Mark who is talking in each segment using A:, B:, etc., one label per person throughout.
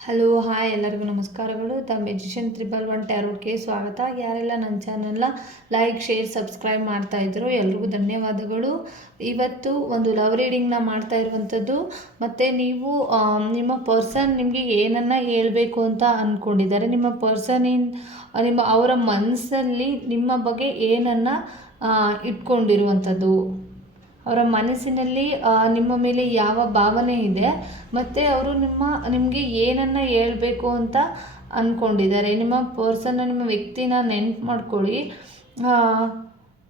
A: Hello, hi, ಎಲ್ಲರಿಗೂ ನಮಸ್ಕಾರಗಳು. The magician triple one ಟ್ಯಾರೋಟ್ಗೆ ಸ್ವಾಗತ. ಯಾರೆಲ್ಲ ನನ್ನ ಚಾನಲ್ನ ಲೈಕ್, ಶೇರ್, ಸಬ್ಸ್ಕ್ರೈಬ್ ಮಾಡ್ತಾ ಇದ್ರು ಎಲ್ರಿಗೂ ಧನ್ಯವಾದಗಳು. ಇವತ್ತು ಒಂದು ಲವ್ ರೀಡಿಂಗ್ನ ಮಾಡ್ತಾ ಇರುವಂಥದ್ದು. ಮತ್ತು ನೀವು ನಿಮ್ಮ ಪರ್ಸನ್ ನಿಮಗೆ ಏನನ್ನು ಹೇಳಬೇಕು ಅಂತ ಅಂದ್ಕೊಂಡಿದ್ದಾರೆ ನಿಮ್ಮ ಪರ್ಸನಿನ್ ನಿಮ್ಮ, ಅವರ ಮನಸ್ಸಲ್ಲಿ ನಿಮ್ಮ ಬಗ್ಗೆ ಏನನ್ನು ಇಟ್ಕೊಂಡಿರುವಂಥದ್ದು. ಅವರ ಮನಸ್ಸಿನಲ್ಲಿ ನಿಮ್ಮ ಮೇಲೆ ಯಾವ ಭಾವನೆ ಇದೆ, ಮತ್ತು ಅವರು ನಿಮ್ಮ, ನಿಮಗೆ ಏನನ್ನು ಹೇಳಬೇಕು ಅಂತ ಅಂದ್ಕೊಂಡಿದ್ದಾರೆ ನಿಮ್ಮ ಪರ್ಸನ್ನ ನಿಮ್ಮ ವ್ಯಕ್ತಿನ ನೆನ್ಪು ಮಾಡ್ಕೊಳ್ಳಿ.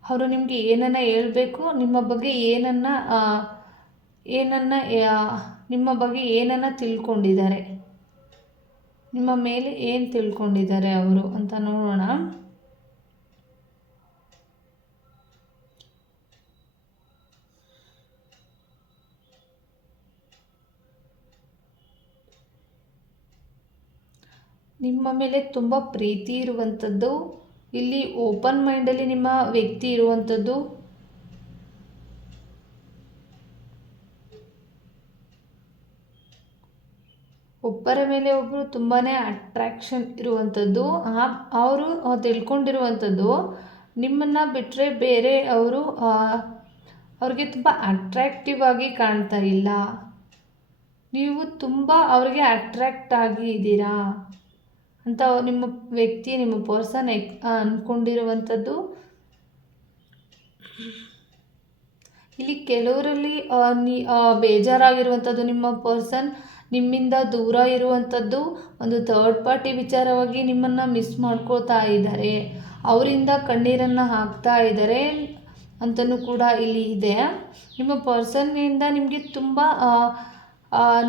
A: ಅವರು ನಿಮಗೆ ಏನನ್ನು ಹೇಳಬೇಕು, ನಿಮ್ಮ ಬಗ್ಗೆ ಏನನ್ನು ಏನನ್ನು ನಿಮ್ಮ ಬಗ್ಗೆ ಏನನ್ನು ತಿಳ್ಕೊಂಡಿದ್ದಾರೆ. ನಿಮ್ಮ ಮೇಲೆ ಏನು ತಿಳ್ಕೊಂಡಿದ್ದಾರೆ ಅವರು ಅಂತ ನೋಡೋಣ. ನಿಮ್ಮ ಮೇಲೆ ತುಂಬ ಪ್ರೀತಿ ಇರುವಂಥದ್ದು ಇಲ್ಲಿ ಓಪನ್ ಮೈಂಡಲ್ಲಿ ನಿಮ್ಮ ವ್ಯಕ್ತಿ ಇರುವಂಥದ್ದು ಒಬ್ಬರ ಮೇಲೆ ಒಬ್ಬರು ತುಂಬಾ ಅಟ್ರಾಕ್ಷನ್ ಇರುವಂಥದ್ದು ಆ- ಅವರು ತಿಳ್ಕೊಂಡಿರುವಂಥದ್ದು ನಿಮ್ಮನ್ನು ಬಿಟ್ಟರೆ ಬೇರೆ ಅವರು ಅವ್ರಿಗೆ ತುಂಬ ಅಟ್ರಾಕ್ಟಿವ್ ಆಗಿ ಕಾಣ್ತಾ ಇಲ್ಲ. ನೀವು ತುಂಬ ಅವ್ರಿಗೆ ಅಟ್ರಾಕ್ಟ್ ಆಗಿ ಇದ್ದೀರಾ. ಅಂತ ನಿಮ್ಮ ವ್ಯಕ್ತಿ, ನಿಮ್ಮ ಪರ್ಸನ್ ಅಂದ್ಕೊಂಡಿರುವಂಥದ್ದು ಇಲ್ಲಿ ಕೆಲವರಲ್ಲಿ ನೀ ಬೇಜಾರಾಗಿರುವಂಥದ್ದು ನಿಮ್ಮ ಪರ್ಸನ್, ನಿಮ್ಮಿಂದ ದೂರ ಇರುವಂಥದ್ದು ಒಂದು ಥರ್ಡ್ ಪಾರ್ಟಿ ವಿಚಾರವಾಗಿ ನಿಮ್ಮನ್ನು ಮಿಸ್ ಮಾಡ್ಕೊಳ್ತಾ ಇದ್ದಾರೆ. ಅವರಿಂದ ಕಣ್ಣೀರನ್ನು ಹಾಕ್ತಾ ಇದ್ದಾರೆ ಅಂತಲೂ ಕೂಡ ಇಲ್ಲಿ ಇದೆ. ನಿಮ್ಮ ಪರ್ಸನ್ನಿಂದ ನಿಮಗೆ ತುಂಬ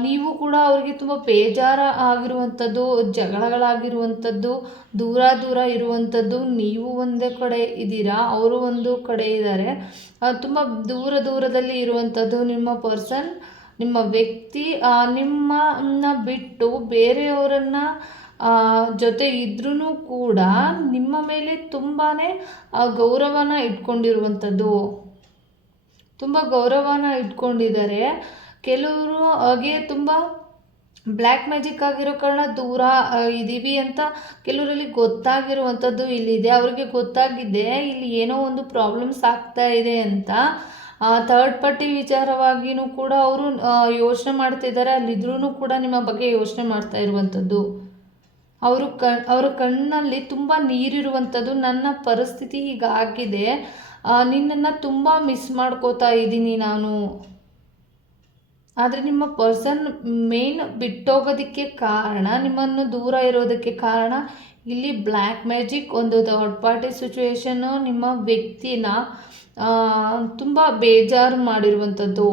A: ನೀವು ಕೂಡ ಅವರಿಗೆ ತುಂಬ ಬೇಜಾರ ಆಗಿರುವಂಥದ್ದು, ಜಗಳಗಳಾಗಿರುವಂಥದ್ದು, ದೂರ ದೂರ ಇರುವಂಥದ್ದು, ನೀವು ಒಂದೇ ಕಡೆ ಇದ್ದೀರಾ, ಅವರು ಒಂದು ಕಡೆ ಇದ್ದಾರೆ. ತುಂಬ ದೂರ ದೂರದಲ್ಲಿ ಇರುವಂಥದ್ದು ನಿಮ್ಮ ಪರ್ಸನ್ ನಿಮ್ಮ ವ್ಯಕ್ತಿ ನಿಮ್ಮನ್ನ ಬಿಟ್ಟು ಬೇರೆಯವರನ್ನು ಜೊತೆ ಇದ್ರೂ ಕೂಡ ನಿಮ್ಮ ಮೇಲೆ ತುಂಬಾ ಗೌರವನ ಇಟ್ಕೊಂಡಿರುವಂಥದ್ದು. ತುಂಬ ಗೌರವನ ಇಟ್ಕೊಂಡಿದ್ದಾರೆ. ಕೆಲವರು ಹಾಗೆ ತುಂಬ ಬ್ಲ್ಯಾಕ್ ಮ್ಯಾಜಿಕ್ ಆಗಿರೋ ಕಾರಣ ದೂರ ಇದ್ದೀವಿ ಅಂತ ಕೆಲವರಲ್ಲಿ ಗೊತ್ತಾಗಿರುವಂಥದ್ದು ಇಲ್ಲಿದೆ. ಅವ್ರಿಗೆ ಗೊತ್ತಾಗಿದೆ, ಇಲ್ಲಿ ಏನೋ ಒಂದು ಪ್ರಾಬ್ಲಮ್ಸ್ ಆಗ್ತಾ ಇದೆ ಅಂತ. ಥರ್ಡ್ ಪಾರ್ಟಿ ವಿಚಾರವಾಗಿಯೂ ಕೂಡ ಅವರು ಯೋಚನೆ ಮಾಡ್ತಿದ್ದಾರೆ ಅಲ್ಲಿದ್ರೂ ಕೂಡ ನಿಮ್ಮ ಬಗ್ಗೆ ಯೋಚನೆ ಮಾಡ್ತಾ ಇರುವಂಥದ್ದು. ಅವರು ಕ, ಅವರ ಕಣ್ಣಲ್ಲಿ ತುಂಬ ನೀರಿರುವಂಥದ್ದು. ನನ್ನ ಪರಿಸ್ಥಿತಿ ಹೀಗಾಗಿದೆ. ನಿನ್ನನ್ನು ತುಂಬ ಮಿಸ್ ಮಾಡ್ಕೋತಾ ಇದ್ದೀನಿ ನಾನು. ಆದರೆ ನಿಮ್ಮ ಪರ್ಸನ್ ಮೇನ್ ಬಿಟ್ಟೋಗೋದಕ್ಕೆ ಕಾರಣ, ನಿಮ್ಮನ್ನು ದೂರ ಇರೋದಕ್ಕೆ ಕಾರಣ ಇಲ್ಲಿ ಬ್ಲ್ಯಾಕ್ ಮ್ಯಾಜಿಕ್ ಒಂದು ಥರ್ಡ್ ಪಾರ್ಟಿ ಸಿಚುವೇಶನ್ನು ನಿಮ್ಮ ವ್ಯಕ್ತಿನ ತುಂಬ ಬೇಜಾರು ಮಾಡಿರುವಂಥದ್ದು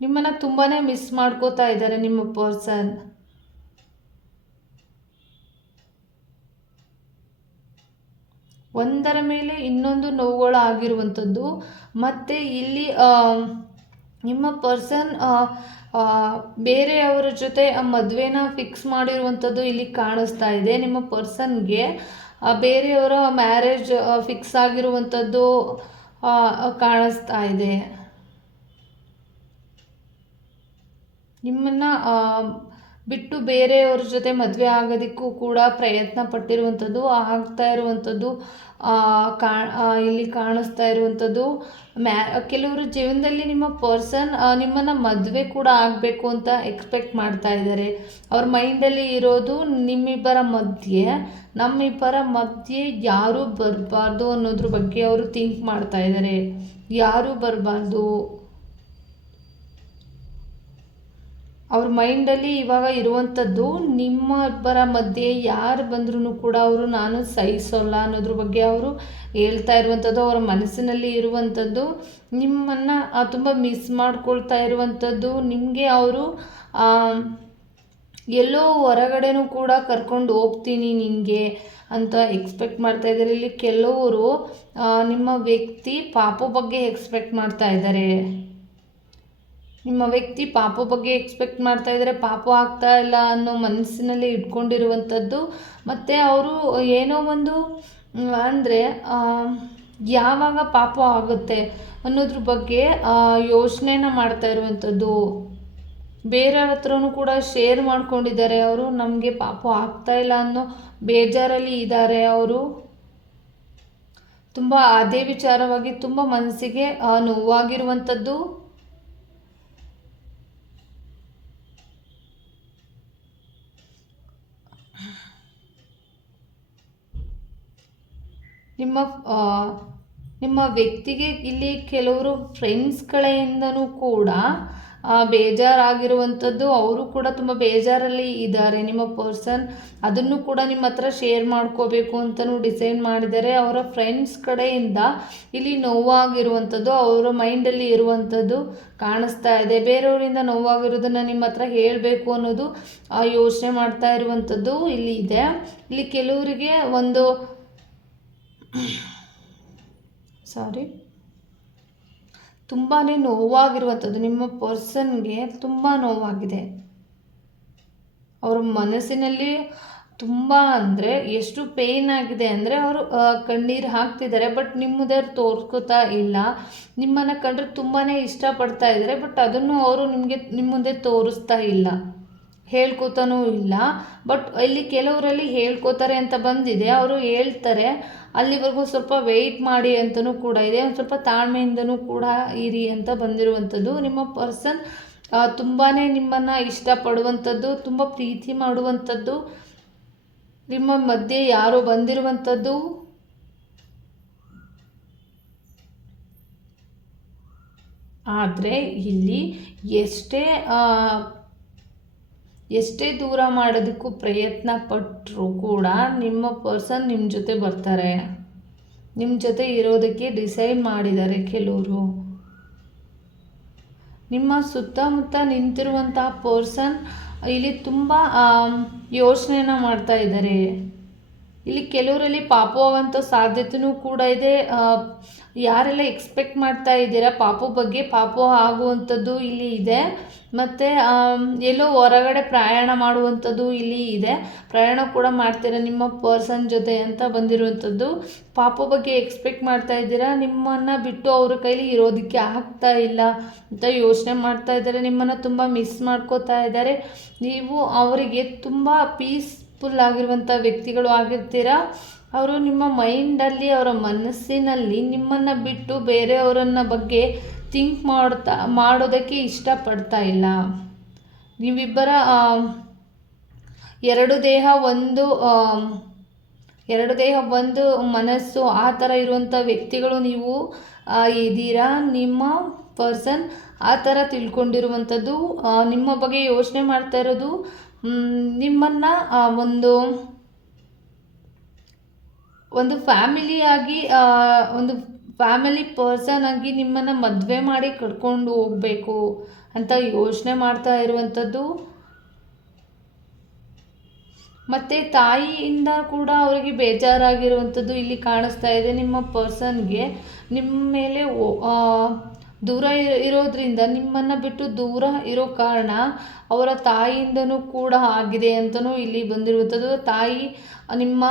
A: ನಿಮ್ಮನ್ನು ತುಂಬಾ ಮಿಸ್ ಮಾಡ್ಕೋತಾ ಇದ್ದಾರೆ ನಿಮ್ಮ ಪರ್ಸನ್ ಒಂದರ ಮೇಲೆ ಇನ್ನೊಂದು ನೋವುಗಳು ಆಗಿರುವಂಥದ್ದು ಮತ್ತು ಇಲ್ಲಿ ನಿಮ್ಮ ಪರ್ಸನ್ ಬೇರೆಯವರ ಜೊತೆ ಮದುವೆನ ಫಿಕ್ಸ್ ಮಾಡಿರುವಂಥದ್ದು ಇಲ್ಲಿ ಕಾಣಿಸ್ತಾ ಇದೆ. ನಿಮ್ಮ ಪರ್ಸನ್ಗೆ ಬೇರೆಯವರ ಮ್ಯಾರೇಜ್ ಫಿಕ್ಸ್ ಆಗಿರುವಂಥದ್ದು ಕಾಣಿಸ್ತಾ ಇದೆ. ನಿಮ್ಮನ್ನು ಬಿಟ್ಟು ಬೇರೆಯವ್ರ ಜೊತೆ ಮದುವೆ ಆಗೋದಕ್ಕೂ ಕೂಡ ಪ್ರಯತ್ನ ಪಟ್ಟಿರುವಂಥದ್ದು ಆಗ್ತಾ ಇರುವಂಥದ್ದು ಕಾ ಇಲ್ಲಿ ಕಾಣಿಸ್ತಾ ಇರುವಂಥದ್ದು. ಮ್ಯಾ, ಕೆಲವರು ಜೀವನದಲ್ಲಿ ನಿಮ್ಮ ಪರ್ಸನ್ ನಿಮ್ಮನ್ನು ಮದುವೆ ಕೂಡ ಆಗಬೇಕು ಅಂತ ಎಕ್ಸ್ಪೆಕ್ಟ್ ಮಾಡ್ತಾ ಇದ್ದಾರೆ. ಅವ್ರ ಮೈಂಡಲ್ಲಿ ಇರೋದು ನಿಮ್ಮಿಬ್ಬರ ಮಧ್ಯೆ, ನಮ್ಮಿಬ್ಬರ ಮಧ್ಯೆ ಯಾರೂ ಬರಬಾರ್ದು ಅನ್ನೋದ್ರ ಬಗ್ಗೆ ಅವರು ಥಿಂಕ್ ಮಾಡ್ತಾ ಇದ್ದಾರೆ. ಯಾರೂ ಬರಬಾರ್ದು? ಅವ್ರ ಮೈಂಡಲ್ಲಿ ಇವಾಗ ಇರುವಂಥದ್ದು ನಿಮ್ಮ ಇಬ್ಬರ ಮಧ್ಯೆ ಯಾರು ಬಂದ್ರೂ ಕೂಡ ಅವರು ನಾನು ಸಹಿಸೋಲ್ಲ ಅನ್ನೋದ್ರ ಬಗ್ಗೆ ಅವರು ಹೇಳ್ತಾ ಇರುವಂಥದ್ದು ಅವರ ಮನಸ್ಸಿನಲ್ಲಿ ಇರುವಂಥದ್ದು ನಿಮ್ಮನ್ನು ತುಂಬ ಮಿಸ್ ಮಾಡ್ಕೊಳ್ತಾ ಇರುವಂಥದ್ದು ನಿಮಗೆ ಅವರು ಎಲ್ಲೋ ಹೊರಗಡೆನೂ ಕೂಡ ಕರ್ಕೊಂಡು ಹೋಗ್ತೀನಿ ನಿನಗೆ ಅಂತ ಎಕ್ಸ್ಪೆಕ್ಟ್ ಮಾಡ್ತಾ ಇದ್ದಾರೆ ಇಲ್ಲಿ ಕೆಲವರು ನಿಮ್ಮ ವ್ಯಕ್ತಿ ಪಾಪು ಬಗ್ಗೆ ಎಕ್ಸ್ಪೆಕ್ಟ್ ಮಾಡ್ತಾ ಇದ್ದಾರೆ ನಿಮ್ಮ ವ್ಯಕ್ತಿ ಪಾಪ ಬಗ್ಗೆ ಎಕ್ಸ್ಪೆಕ್ಟ್ ಮಾಡ್ತಾ ಇದ್ದಾರೆ ಪಾಪ ಆಗ್ತಾ ಇಲ್ಲ ಅನ್ನೋ ಮನಸ್ಸಿನಲ್ಲಿ ಇಟ್ಕೊಂಡಿರುವಂಥದ್ದು. ಮತ್ತು ಅವರು ಏನೋ ಒಂದು ಅಂದರೆ ಯಾವಾಗ ಪಾಪ ಆಗುತ್ತೆ ಅನ್ನೋದ್ರ ಬಗ್ಗೆ ಯೋಚನೆನ ಮಾಡ್ತಾ ಇರುವಂಥದ್ದು. ಬೇರೆಯವ್ರ ಹತ್ರನೂ ಕೂಡ ಶೇರ್ ಮಾಡ್ಕೊಂಡಿದ್ದಾರೆ ಅವರು, ನಮಗೆ ಪಾಪ ಆಗ್ತಾ ಇಲ್ಲ ಅನ್ನೋ ಬೇಜಾರಲ್ಲಿ ಇದ್ದಾರೆ ಅವರು. ತುಂಬ ಅದೇ ವಿಚಾರವಾಗಿ ತುಂಬ ಮನಸ್ಸಿಗೆ ನೋವಾಗಿರುವಂಥದ್ದು. ನಿಮ್ಮ ನಿಮ್ಮ ವ್ಯಕ್ತಿಗೆ ಇಲ್ಲಿ ಕೆಲವರು ಫ್ರೆಂಡ್ಸ್ ಕಡೆಯಿಂದನೂ ಕೂಡ ಬೇಜಾರಾಗಿರುವಂಥದ್ದು ಅವರು ಕೂಡ ತುಂಬ ಬೇಜಾರಲ್ಲಿ ಇದ್ದಾರೆ. ನಿಮ್ಮ ಪರ್ಸನ್ ಅದನ್ನು ಕೂಡ ನಿಮ್ಮ ಹತ್ರ ಶೇರ್ ಮಾಡ್ಕೋಬೇಕು ಅಂತಲೂ ಡಿಸೈಡ್ ಮಾಡಿದ್ದಾರೆ. ಅವರ ಫ್ರೆಂಡ್ಸ್ ಕಡೆಯಿಂದ ಇಲ್ಲಿ ನೋವಾಗಿರುವಂಥದ್ದು, ಅವರ ಮೈಂಡಲ್ಲಿ ಇರುವಂಥದ್ದು ಕಾಣಿಸ್ತಾ ಇದೆ. ಬೇರೆಯವರಿಂದ ನೋವಾಗಿರೋದನ್ನು ನಿಮ್ಮ ಹತ್ರ ಹೇಳಬೇಕು ಅನ್ನೋದು ಯೋಚನೆ ಮಾಡ್ತಾ ಇರುವಂಥದ್ದು ಇಲ್ಲಿ ಇದೆ. ಇಲ್ಲಿ ಕೆಲವರಿಗೆ ಒಂದು ಸಾರಿ ತುಂಬಾ ನೋವಾಗಿರುವಂಥದ್ದು. ನಿಮ್ಮ ಪರ್ಸನ್ಗೆ ತುಂಬ ನೋವಾಗಿದೆ. ಅವ್ರ ಮನಸ್ಸಿನಲ್ಲಿ ತುಂಬ ಅಂದರೆ ಎಷ್ಟು ಪೇಯ್ನ್ ಆಗಿದೆ ಅಂದರೆ ಅವರು ಕಣ್ಣೀರು ಹಾಕ್ತಿದ್ದಾರೆ. ಬಟ್ ನಿಮ್ಮದವ್ರು ತೋರ್ಸ್ಕೊತಾ ಇಲ್ಲ. ನಿಮ್ಮನ್ನು ಕಂಡ್ರೆ ತುಂಬಾ ಇಷ್ಟಪಡ್ತಾ ಇದ್ದಾರೆ. ಬಟ್ ಅದನ್ನು ಅವರು ನಿಮಗೆ ನಿಮ್ಮ ಮುಂದೆ ತೋರಿಸ್ತಾ ಇಲ್ಲ. ಹೇಳ್ಕೊತಾನೂ ಇಲ್ಲ. ಬಟ್ ಇಲ್ಲಿ ಕೆಲವರಲ್ಲಿ ಹೇಳ್ಕೊತಾರೆ ಅಂತ ಬಂದಿದೆ. ಅವರು ಹೇಳ್ತಾರೆ, ಅಲ್ಲಿವರೆಗೂ ಸ್ವಲ್ಪ ವೆಯ್ಟ್ ಮಾಡಿ ಅಂತಲೂ ಕೂಡ ಇದೆ. ಒಂದು ಸ್ವಲ್ಪ ತಾಳ್ಮೆಯಿಂದನೂ ಕೂಡ ಇರಿ ಅಂತ ಬಂದಿರುವಂಥದ್ದು ನಿಮ್ಮ ಪರ್ಸನ್ ತುಂಬಾ ನಿಮ್ಮನ್ನು ಇಷ್ಟಪಡುವಂಥದ್ದು ತುಂಬ ಪ್ರೀತಿ ಮಾಡುವಂಥದ್ದು ನಿಮ್ಮ ಮಧ್ಯೆ ಯಾರು ಬಂದಿರುವಂಥದ್ದು ಆದರೆ ಇಲ್ಲಿ ಎಷ್ಟೇ ಎಷ್ಟೇ ದೂರ ಮಾಡೋದಕ್ಕೂ ಪ್ರಯತ್ನ ಪಟ್ಟರೂ ಕೂಡ ನಿಮ್ಮ ಪರ್ಸನ್ ನಿಮ್ಮ ಜೊತೆ ಬರ್ತಾರೆ. ನಿಮ್ಮ ಜೊತೆ ಇರೋದಕ್ಕೆ ಡಿಸೈಡ್ ಮಾಡಿದ್ದಾರೆ ಕೆಲವರು. ನಿಮ್ಮ ಸುತ್ತಮುತ್ತ ನಿಂತಿರುವಂಥ ಪರ್ಸನ್ ಇಲ್ಲಿ ತುಂಬ ಯೋಚನೆನ ಮಾಡ್ತಾ ಇದ್ದಾರೆ. ಇಲ್ಲಿ ಕೆಲವರಲ್ಲಿ ಪಾಪು ಆಗೋಂಥ ಸಾಧ್ಯತೆಯೂ ಕೂಡ ಇದೆ. ಯಾರೆಲ್ಲ ಎಕ್ಸ್ಪೆಕ್ಟ್ ಮಾಡ್ತಾ ಇದ್ದೀರಾ, ಪಾಪು ಬಗ್ಗೆ ಪಾಪು ಆಗುವಂಥದ್ದು ಇಲ್ಲಿ ಇದೆ. ಮತ್ತು ಎಲ್ಲೋ ಹೊರಗಡೆ ಪ್ರಯಾಣ ಮಾಡುವಂಥದ್ದು ಇಲ್ಲಿ ಇದೆ. ಪ್ರಯಾಣ ಕೂಡ ಮಾಡ್ತೀರಾ ನಿಮ್ಮ ಪರ್ಸನ್ ಜೊತೆ ಅಂತ ಬಂದಿರುವಂಥದ್ದು. ಪಾಪು ಬಗ್ಗೆ ಎಕ್ಸ್ಪೆಕ್ಟ್ ಮಾಡ್ತಾ ಇದ್ದೀರಾ, ನಿಮ್ಮನ್ನು ಬಿಟ್ಟು ಅವ್ರ ಕೈಲಿ ಇರೋದಕ್ಕೆ ಆಗ್ತಾ ಇಲ್ಲ ಅಂತ ಯೋಚನೆ ಮಾಡ್ತಾ ಇದ್ದಾರೆ. ನಿಮ್ಮನ್ನು ತುಂಬ ಮಿಸ್ ಮಾಡ್ಕೋತಾ ಇದ್ದಾರೆ. ನೀವು ಅವರಿಗೆ ತುಂಬ ಪೀಸ್ಫುಲ್ ಆಗಿರುವಂಥ ವ್ಯಕ್ತಿಗಳು ಆಗಿರ್ತೀರಾ? ಅವರು ನಿಮ್ಮ ಮೈಂಡಲ್ಲಿ ಅವರ ಮನಸ್ಸಿನಲ್ಲಿ ನಿಮ್ಮನ್ನು ಬಿಟ್ಟು ಬೇರೆಯವರನ್ನ ಬಗ್ಗೆ ಥಿಂಕ್ ಮಾಡ್ತಾ ಮಾಡೋದಕ್ಕೆ ಇಷ್ಟಪಡ್ತಾ ಇಲ್ಲ. ನೀವಿಬ್ಬರ ಎರಡು ದೇಹ ಒಂದು ಎರಡು ದೇಹ ಒಂದು ಮನಸ್ಸು, ಆ ಥರ ಇರುವಂಥ ವ್ಯಕ್ತಿಗಳು ನೀವು ಇದ್ದೀರಾ? ನಿಮ್ಮ ಪರ್ಸನ್ ಆ ಥರ ತಿಳ್ಕೊಂಡಿರುವಂಥದ್ದು ನಿಮ್ಮ ಬಗ್ಗೆ ಯೋಚನೆ ಮಾಡ್ತಾ ಇರೋದು ನಿಮ್ಮನ್ನು ಒಂದು ಒಂದು ಫ್ಯಾಮಿಲಿಯಾಗಿ ಒಂದು ಫ್ಯಾಮಿಲಿ ಪರ್ಸನ್ ಆಗಿ ನಿಮ್ಮನ್ನು ಮದುವೆ ಮಾಡಿ ಕರ್ಕೊಂಡು ಹೋಗಬೇಕು ಅಂತ ಯೋಚನೆ ಮಾಡ್ತಾ ಇರುವಂಥದ್ದು. ಮತ್ತು ತಾಯಿಯಿಂದ ಕೂಡ ಅವರಿಗೆ ಬೇಜಾರಾಗಿರುವಂಥದ್ದು ಇಲ್ಲಿ ಕಾಣಿಸ್ತಾ ಇದೆ. ನಿಮ್ಮ ಪರ್ಸನ್ಗೆ ನಿಮ್ಮ ಮೇಲೆ ದೂರ ಇರೋದ್ರಿಂದ ನಿಮ್ಮನ್ನು ಬಿಟ್ಟು ದೂರ ಇರೋ ಕಾರಣ ಅವರ ತಾಯಿಯಿಂದನೂ ಕೂಡ ಆಗಿದೆ ಅಂತಲೂ ಇಲ್ಲಿ ಬಂದಿರುವಂಥದ್ದು. ತಾಯಿ, ನಿಮ್ಮ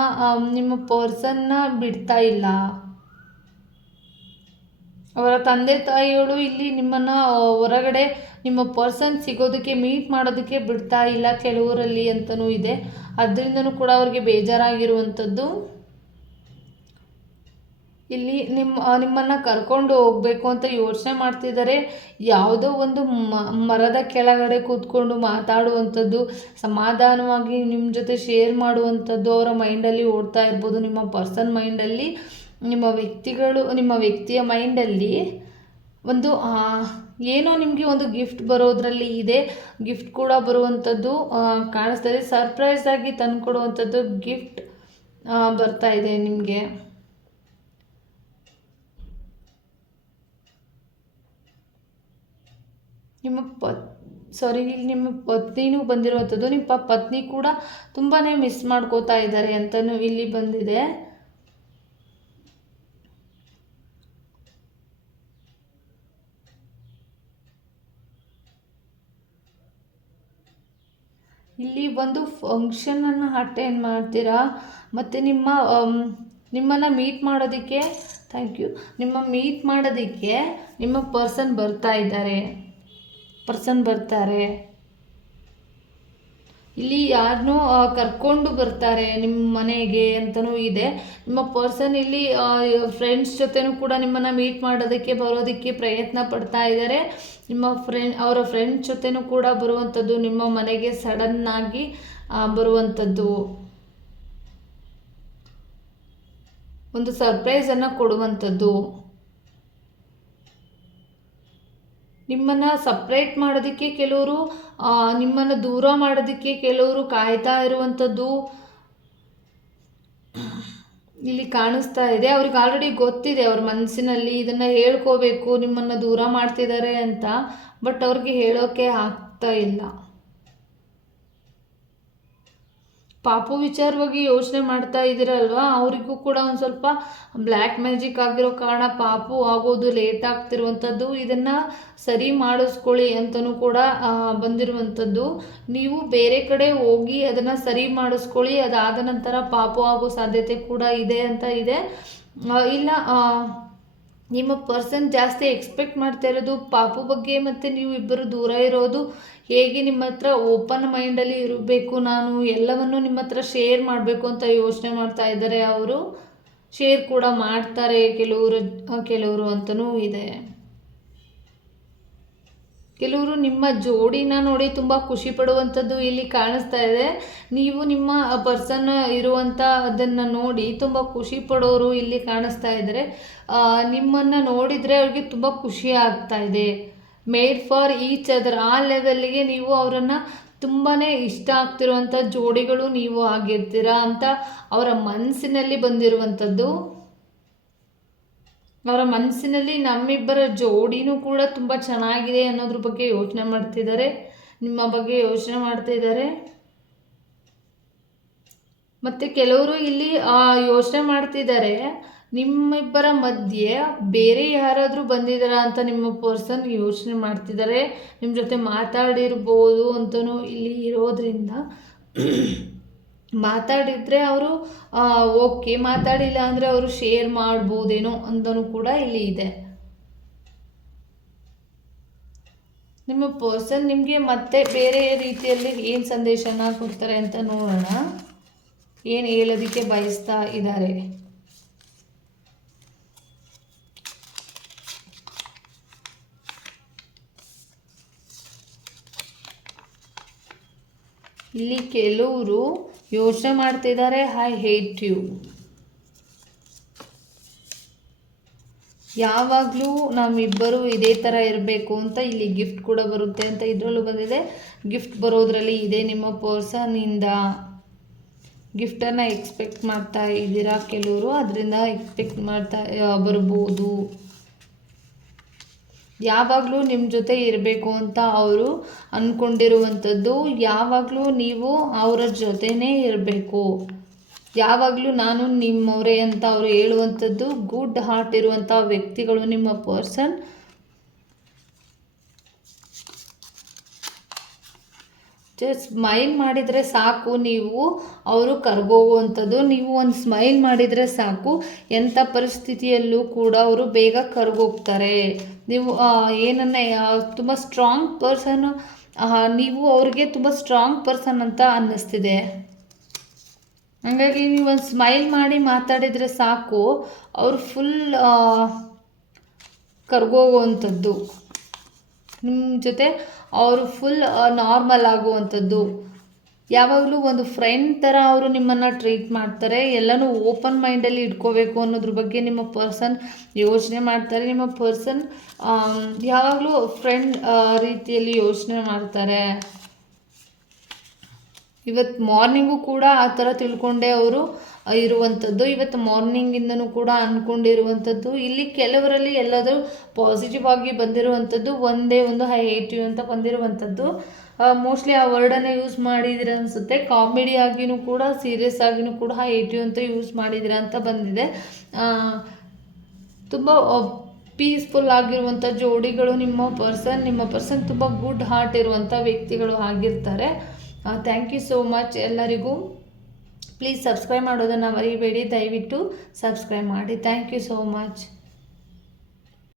A: ನಿಮ್ಮ ಪರ್ಸನ್ನ ಬಿಡ್ತಾ ಇಲ್ಲ. ಅವರ ತಂದೆ ತಾಯಿಗಳು ಇಲ್ಲಿ ನಿಮ್ಮನ್ನು ಹೊರಗಡೆ ನಿಮ್ಮ ಪರ್ಸನ್ ಸಿಗೋದಕ್ಕೆ ಮೀಟ್ ಮಾಡೋದಕ್ಕೆ ಬಿಡ್ತಾ ಇಲ್ಲ ಕೆಲವರಲ್ಲಿ ಅಂತಲೂ ಇದೆ. ಅದರಿಂದನೂ ಕೂಡ ಅವರಿಗೆ ಬೇಜಾರಾಗಿರುವಂಥದ್ದು. ಇಲ್ಲಿ ನಿಮ್ಮ ನಿಮ್ಮನ್ನು ಕರ್ಕೊಂಡು ಹೋಗಬೇಕು ಅಂತ ಯೋಚನೆ ಮಾಡ್ತಿದ್ದಾರೆ ಯಾವುದೋ ಒಂದು ಮರದ ಕೆಳಗಡೆ ಕೂತ್ಕೊಂಡು ಮಾತಾಡುವಂಥದ್ದು, ಸಮಾಧಾನವಾಗಿ ನಿಮ್ಮ ಜೊತೆ ಶೇರ್ ಮಾಡುವಂಥದ್ದು ಅವರ ಮೈಂಡಲ್ಲಿ ಓಡ್ತಾ ಇರ್ಬೋದು. ನಿಮ್ಮ ಪರ್ಸನ್ ಮೈಂಡಲ್ಲಿ ನಿಮ್ಮ ವ್ಯಕ್ತಿಗಳು, ನಿಮ್ಮ ವ್ಯಕ್ತಿಯ ಮೈಂಡಲ್ಲಿ ಒಂದು ಏನೋ ನಿಮಗೆ ಒಂದು ಗಿಫ್ಟ್ ಬರೋದ್ರಲ್ಲಿ ಇದೆ. ಗಿಫ್ಟ್ ಕೂಡ ಬರುವಂಥದ್ದು ಕಾಣಿಸ್ತಾ ಇದೆ. ಸರ್ಪ್ರೈಸ್ ಆಗಿ ತಂದುಕೊಡುವಂಥದ್ದು ಗಿಫ್ಟ್ ಬರ್ತಾ ಇದೆ ನಿಮಗೆ. ನಿಮ್ಮ ಪತ್ ಸಾರಿ ಇಲ್ಲಿ ನಿಮ್ಮ ಪತ್ನಿನೂ ಬಂದಿರುವಂಥದ್ದು, ನಿಮ್ಮ ಪತ್ನಿ ಕೂಡ ತುಂಬಾ ಮಿಸ್ ಮಾಡ್ಕೋತಾ ಇದ್ದಾರೆ ಅಂತಲೂ ಇಲ್ಲಿ ಬಂದಿದೆ. ಇಲ್ಲಿ ಒಂದು ಫಂಕ್ಷನನ್ನು ಅಟೆಂಡ್ ಮಾಡ್ತೀರಾ? ಮತ್ತು ನಿಮ್ಮ ನಿಮ್ಮನ್ನು ಮೀಟ್ ಮಾಡೋದಕ್ಕೆ ಥ್ಯಾಂಕ್ ಯು ನಿಮ್ಮ ಮೀಟ್ ಮಾಡೋದಕ್ಕೆ ನಿಮ್ಮ ಪರ್ಸನ್ ಬರ್ತಾ ಇದ್ದಾರೆ. ಪರ್ಸನ್ ಬರ್ತಾರೆ. ಇಲ್ಲಿ ಯಾರನ್ನೂ ಕರ್ಕೊಂಡು ಬರ್ತಾರೆ ನಿಮ್ಮ ಮನೆಗೆ ಅಂತಲೂ ಇದೆ. ನಿಮ್ಮ ಪರ್ಸನ್ ಇಲ್ಲಿ ಫ್ರೆಂಡ್ಸ್ ಜೊತೆನೂ ಕೂಡ ನಿಮ್ಮನ್ನು ಮೀಟ್ ಮಾಡೋದಕ್ಕೆ, ಬರೋದಕ್ಕೆ ಪ್ರಯತ್ನ ಪಡ್ತಾ ಇದ್ದಾರೆ ನಿಮ್ಮ ಫ್ರೆಂಡ್ ಅವರ ಫ್ರೆಂಡ್ಸ್ ಜೊತೆನೂ ಕೂಡ ಬರುವಂಥದ್ದು ನಿಮ್ಮ ಮನೆಗೆ ಸಡನ್ನಾಗಿ ಬರುವಂಥದ್ದು ಒಂದು ಸರ್ಪ್ರೈಸನ್ನು ಕೊಡುವಂಥದ್ದು ನಿಮ್ಮನ್ನು ಸಪ್ರೇಟ್ ಮಾಡೋದಕ್ಕೆ ಕೆಲವರು ನಿಮ್ಮನ್ನು ದೂರ ಮಾಡೋದಕ್ಕೆ ಕೆಲವರು ಕಾಯ್ತಾ ಇರುವಂಥದ್ದು ಇಲ್ಲಿ ಕಾಣಿಸ್ತಾ ಇದೆ. ಅವ್ರಿಗೆ ಆಲ್ರೆಡಿ ಗೊತ್ತಿದೆ ಅವ್ರ ಮನಸ್ಸಿನಲ್ಲಿ ಇದನ್ನು ಹೇಳ್ಕೋಬೇಕು, ನಿಮ್ಮನ್ನು ದೂರ ಮಾಡ್ತಿದ್ದಾರೆ ಅಂತ ಬಟ್ ಅವ್ರಿಗೆ ಹೇಳೋಕ್ಕೆ ಆಗ್ತಾ ಇಲ್ಲ. ಪಾಪು ವಿಚಾರವಾಗಿ ಯೋಚನೆ ಮಾಡ್ತಾ ಇದ್ದೀರಲ್ವಾ? ಅವರಿಗೂ ಕೂಡ ಒಂದು ಸ್ವಲ್ಪ ಬ್ಲ್ಯಾಕ್ ಮ್ಯಾಜಿಕ್ ಆಗಿರೋ ಕಾರಣ ಪಾಪು ಆಗೋದು ಲೇಟ್ ಆಗ್ತಿರುವಂಥದ್ದು. ಇದನ್ನು ಸರಿ ಮಾಡಿಸ್ಕೊಳ್ಳಿ ಅಂತಲೂ ಕೂಡ ಬಂದಿರುವಂಥದ್ದು. ನೀವು ಬೇರೆ ಕಡೆ ಹೋಗಿ ಅದನ್ನು ಸರಿ ಮಾಡಿಸ್ಕೊಳ್ಳಿ. ಅದಾದ ನಂತರ ಪಾಪು ಆಗೋ ಸಾಧ್ಯತೆ ಕೂಡ ಇದೆ ಅಂತ ಇದೆ. ಇಲ್ಲ ನಿಮ್ಮ ಪರ್ಸನ್ ಜಾಸ್ತಿ ಎಕ್ಸ್ಪೆಕ್ಟ್ ಮಾಡ್ತಾ ಇರೋದು ಪಾಪು ಬಗ್ಗೆ ಮತ್ತು ನೀವು ಇಬ್ಬರು ದೂರ ಇರೋದು. ಹೇಗೆ ನಿಮ್ಮ ಹತ್ರ ಓಪನ್ ಮೈಂಡಲ್ಲಿ ಇರಬೇಕು ನಾನು, ಎಲ್ಲವನ್ನು ನಿಮ್ಮ ಹತ್ರ ಶೇರ್ ಮಾಡಬೇಕು ಅಂತ ಯೋಚನೆ ಮಾಡ್ತಾ ಇದ್ದಾರೆ ಅವರು. ಶೇರ್ ಕೂಡ ಮಾಡ್ತಾರೆ ಕೆಲವರು ಕೆಲವರು ಅಂತಲೂ ಇದೆ. ಕೆಲವರು ನಿಮ್ಮ ಜೋಡಿನ ನೋಡಿ ತುಂಬ ಖುಷಿ ಪಡುವಂಥದ್ದು ಇಲ್ಲಿ ಕಾಣಿಸ್ತಾ ಇದೆ. ನೀವು ನಿಮ್ಮ ಪರ್ಸನ್ ಇರುವಂಥ ಅದನ್ನು ನೋಡಿ ತುಂಬ ಖುಷಿ ಪಡೋರು ಇಲ್ಲಿ ಕಾಣಿಸ್ತಾ ಇದ್ದಾರೆ. ನಿಮ್ಮನ್ನು ನೋಡಿದರೆ ಅವ್ರಿಗೆ ತುಂಬ ಖುಷಿ ಆಗ್ತಾ ಇದೆ. ಮೇಡ್ ಫಾರ್ ಈಚ್ ಅದರ್ ಆ ಲೆವೆಲ್ಗೆ ನೀವು ಅವರನ್ನು ತುಂಬಾ ಇಷ್ಟ ಆಗ್ತಿರುವಂಥ ಜೋಡಿಗಳು ನೀವು ಆಗಿರ್ತೀರಾ ಅಂತ ಅವರ ಮನಸ್ಸಿನಲ್ಲಿ ಬಂದಿರುವಂಥದ್ದು. ಅವರ ಮನಸ್ಸಿನಲ್ಲಿ ನಮ್ಮಿಬ್ಬರ ಜೋಡಿನೂ ಕೂಡ ತುಂಬ ಚೆನ್ನಾಗಿದೆ ಅನ್ನೋದ್ರ ಬಗ್ಗೆ ಯೋಚನೆ ಮಾಡ್ತಿದ್ದಾರೆ. ನಿಮ್ಮ ಬಗ್ಗೆ ಯೋಚನೆ ಮಾಡ್ತಿದ್ದಾರೆ ಮತ್ತು ಕೆಲವರು ಇಲ್ಲಿ ಯೋಚನೆ ಮಾಡ್ತಿದ್ದಾರೆ, ನಿಮ್ಮಿಬ್ಬರ ಮಧ್ಯೆ ಬೇರೆ ಯಾರಾದರೂ ಬಂದಿದ್ದಾರಾ ಅಂತ ನಿಮ್ಮ ಪರ್ಸನ್ ಯೋಚನೆ ಮಾಡ್ತಿದ್ದಾರೆ. ನಿಮ್ಮ ಜೊತೆ ಮಾತಾಡಿರ್ಬೋದು ಅಂತಲೂ ಇಲ್ಲಿ ಇರೋದ್ರಿಂದ ಮಾತಾಡಿದರೆ ಅವರು ಓಕೆ, ಮಾತಾಡಿಲ್ಲ ಅಂದರೆ ಅವರು ಶೇರ್ ಮಾಡ್ಬೋದೇನೋ ಅಂತನೂ ಕೂಡ ಇಲ್ಲಿ ಇದೆ. ನಿಮ್ಮ ಪರ್ಸನ್ ನಿಮಗೆ ಮತ್ತೆ ಬೇರೆ ರೀತಿಯಲ್ಲಿ ಏನು ಸಂದೇಶನ ಕೊಡ್ತಾರೆ ಅಂತ ನೋಡೋಣ. ಏನು ಹೇಳೋದಕ್ಕೆ ಬಯಸ್ತಾ ಇದ್ದಾರೆ? ಇಲ್ಲಿ ಕೆಲವರು ಯೋಚನೆ ಮಾಡ್ತಿದ್ದಾರೆ ಐ ಹೇಟ್ ಯು ಯಾವಾಗಲೂ ನಮ್ಮಿಬ್ಬರು ಇದೇ ಥರ ಇರಬೇಕು ಅಂತ ಇಲ್ಲಿ ಗಿಫ್ಟ್ ಕೂಡ ಬರುತ್ತೆ ಅಂತ ಇದರಲ್ಲೂ ಬಂದಿದೆ. ಗಿಫ್ಟ್ ಬರೋದ್ರಲ್ಲಿ ಇದೆ ನಿಮ್ಮ ಪರ್ಸನಿಂದ ಗಿಫ್ಟನ್ನು ಎಕ್ಸ್ಪೆಕ್ಟ್ ಮಾಡ್ತಾ ಇದ್ದೀರಾ ಕೆಲವರು. ಅದರಿಂದ ಎಕ್ಸ್ಪೆಕ್ಟ್ ಮಾಡ್ತಾ ಬರ್ಬೋದು. ಯಾವಾಗಲೂ ನಿಮ್ಮ ಜೊತೆ ಇರಬೇಕು ಅಂತ ಅವರು ಅಂದ್ಕೊಂಡಿರುವಂಥದ್ದು ಯಾವಾಗಲೂ ನೀವು ಅವರ ಜೊತೆನೇ ಇರಬೇಕು. ಯಾವಾಗಲೂ ನಾನು ನಿಮ್ಮವರೇ ಅಂತ ಅವರು ಹೇಳುವಂಥದ್ದು ಗುಡ್ ಹಾರ್ಟ್ ಇರುವಂಥ ವ್ಯಕ್ತಿಗಳು ನಿಮ್ಮ ಪರ್ಸನ್ ಸ್ಮೈಲ್ ಮಾಡಿದರೆ ಸಾಕು, ನೀವು ಅವರು ಕರ್ಗೋಗುವಂಥದ್ದು ನೀವು ಒಂದು ಸ್ಮೈಲ್ ಮಾಡಿದರೆ ಸಾಕು. ಎಂಥ ಪರಿಸ್ಥಿತಿಯಲ್ಲೂ ಕೂಡ ಅವರು ಬೇಗ ಕರ್ಗೋಗ್ತಾರೆ. ನೀವು ಏನನ್ನ ತುಂಬ ಸ್ಟ್ರಾಂಗ್ ಪರ್ಸನ್ ನೀವು ಅವ್ರಿಗೆ ತುಂಬ ಸ್ಟ್ರಾಂಗ್ ಪರ್ಸನ್ ಅಂತ ಅನ್ನಿಸ್ತಿದೆ. ಹಾಗಾಗಿ ನೀವು ಒಂದು ಸ್ಮೈಲ್ ಮಾಡಿ ಮಾತಾಡಿದರೆ ಸಾಕು. ಅವರು ಫುಲ್ ಕರ್ಗೋಗುವಂಥದ್ದು ನಿಮ್ಮ ಜೊತೆ ಅವರು ಫುಲ್ ನಾರ್ಮಲ್ ಆಗುವಂಥದ್ದು. ಯಾವಾಗಲೂ ಒಂದು ಫ್ರೆಂಡ್ ಥರ ಅವರು ನಿಮ್ಮನ್ನು ಟ್ರೀಟ್ ಮಾಡ್ತಾರೆ. ಎಲ್ಲನೂ ಓಪನ್ ಮೈಂಡಲ್ಲಿ ಇಟ್ಕೋಬೇಕು ಅನ್ನೋದ್ರ ಬಗ್ಗೆ ನಿಮ್ಮ ಪರ್ಸನ್ ಯೋಚನೆ ಮಾಡ್ತಾರೆ. ನಿಮ್ಮ ಪರ್ಸನ್ ಯಾವಾಗಲೂ ಫ್ರೆಂಡ್ ರೀತಿಯಲ್ಲಿ ಯೋಚನೆ ಮಾಡ್ತಾರೆ. ಇವತ್ತು ಮಾರ್ನಿಂಗು ಕೂಡ ಆ ಥರ ತಿಳ್ಕೊಂಡೆ ಅವರು. ಇರುವಂಥದ್ದು. ಇವತ್ತು ಮಾರ್ನಿಂಗಿಂದನೂ ಕೂಡ ಅಂದ್ಕೊಂಡಿರುವಂಥದ್ದು. ಇಲ್ಲಿ ಕೆಲವರಲ್ಲಿ ಎಲ್ಲಾದರೂ ಪಾಸಿಟಿವ್ ಆಗಿ ಬಂದಿರುವಂಥದ್ದು, ಒಂದೇ ಒಂದು ಹೈ ಏಟ್ ಅಂತ ಬಂದಿರುವಂಥದ್ದು. ಮೋಸ್ಟ್ಲಿ ಆ ವರ್ಡನ್ನು ಯೂಸ್ ಮಾಡಿದಿರ ಅನಿಸುತ್ತೆ. ಕಾಮಿಡಿ ಆಗಿನೂ ಕೂಡ ಸೀರಿಯಸ್ ಆಗಿನೂ ಕೂಡ ಹೈ ಏಟ್ ಅಂತ ಯೂಸ್ ಮಾಡಿದಿರ ಅಂತ ಬಂದಿದೆ. ತುಂಬ ಪೀಸ್ಫುಲ್ ಆಗಿರುವಂಥ ಜೋಡಿಗಳು ನಿಮ್ಮ ಪರ್ಸನ್ ನಿಮ್ಮ ಪರ್ಸನ್ ತುಂಬ ಗುಡ್ ಹಾರ್ಟ್ ಇರುವಂಥ ವ್ಯಕ್ತಿಗಳು ಆಗಿರ್ತಾರೆ. ಥ್ಯಾಂಕ್ ಯು ಸೋ ಮಚ್ ಎಲ್ಲರಿಗೂ. ಪ್ಲೀಸ್ ಸಬ್ಸ್ಕ್ರೈಬ್ ಮಾಡೋದನ್ನು ಮರಿಬೇಡಿ. ದಯವಿಟ್ಟು ಸಬ್ಸ್ಕ್ರೈಬ್ ಮಾಡಿ. Thank you so much